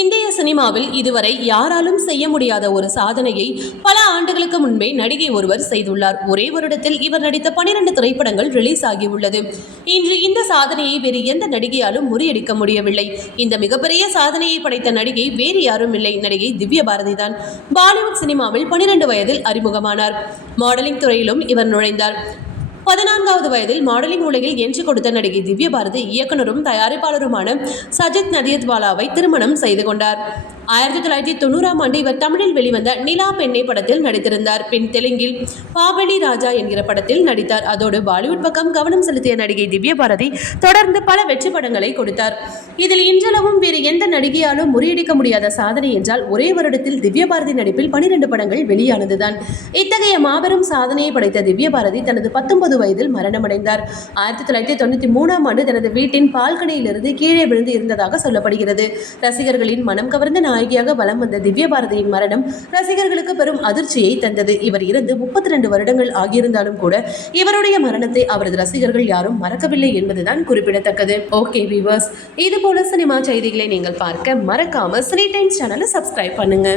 இந்திய சினிமாவில் இதுவரை யாராலும் செய்ய முடியாத ஒரு சாதனையை பல ஆண்டுகளுக்கு முன்பே நடிகை ஒருவர் செய்துள்ளார். ஒரே வருடத்தில் இவர் நடித்த பனிரெண்டு திரைப்படங்கள் ரிலீஸ் ஆகியுள்ளது. இன்று இந்த சாதனையை வேறு எந்த நடிகையாலும் முறியடிக்க முடியவில்லை. இந்த மிகப்பெரிய சாதனையை படைத்த நடிகை வேறு யாரும் இல்லை. நடிகை திவ்ய பாரதி தான். பாலிவுட் சினிமாவில் பனிரெண்டு வயதில் அறிமுகமானார். மாடலிங் துறையிலும் இவர் நுழைந்தார். பதினான்காவது வயதில் மாடலிங் உலகில் என்று கொடுத்த நடிகை திவ்ய பாரதி இயக்குனரும் தயாரிப்பாளருமான சஜித் நதியத்வாலாவை திருமணம் செய்து கொண்டார். ஆயிரத்தி தொள்ளாயிரத்தி தொண்ணூறாம் ஆண்டு இவர் தமிழில் வெளிவந்த நிலா பெண்ணை படத்தில் நடித்திருந்தார். பின் தெலுங்கில் பாபலி ராஜா என்கிற படத்தில் நடித்தார். அதோடு பாலிவுட் பக்கம் கவனம் செலுத்திய நடிகை திவ்ய பாரதி தொடர்ந்து பல வெற்றி படங்களை கொடுத்தார். இதில் இன்றளவும் வேறு எந்த நடிகையாலும் முறியடிக்க முடியாத சாதனை என்றால் ஒரே வருடத்தில் திவ்ய பாரதி நடிப்பில் பனிரெண்டு படங்கள் வெளியானதுதான். இத்தகைய மாபெரும் சாதனையை படைத்த திவ்ய பாரதி தனது பத்தொன்பது வயதில் மரணமடைந்தார். ஆயிரத்தி தொள்ளாயிரத்தி தொண்ணூற்றி மூணாம் ஆண்டு தனது வீட்டின் பால்கனியிலிருந்து கீழே விழுந்து இருந்ததாக சொல்லப்படுகிறது. ரசிகர்களின் மனம் கவர்ந்த நாயகியாக வலம் வந்த திவ்ய பாரதியின் மரணம் ரசிகர்களுக்கு பெரும் அதிர்ச்சியை தந்தது. இவர் இருந்து முப்பத்தி ரெண்டு வருடங்கள் ஆகியிருந்தாலும் கூட இவருடைய மரணத்தை அவரது ரசிகர்கள் யாரும் மறக்கவில்லை என்பதுதான் குறிப்பிடத்தக்கது. ஓகே விவர்ஸ் இது போல சினிமா செய்திகளை நீங்கள் பார்க்க மறக்காம சினி டைம்ஸ் சேனலை சப்ஸ்கிரைப் பண்ணுங்க.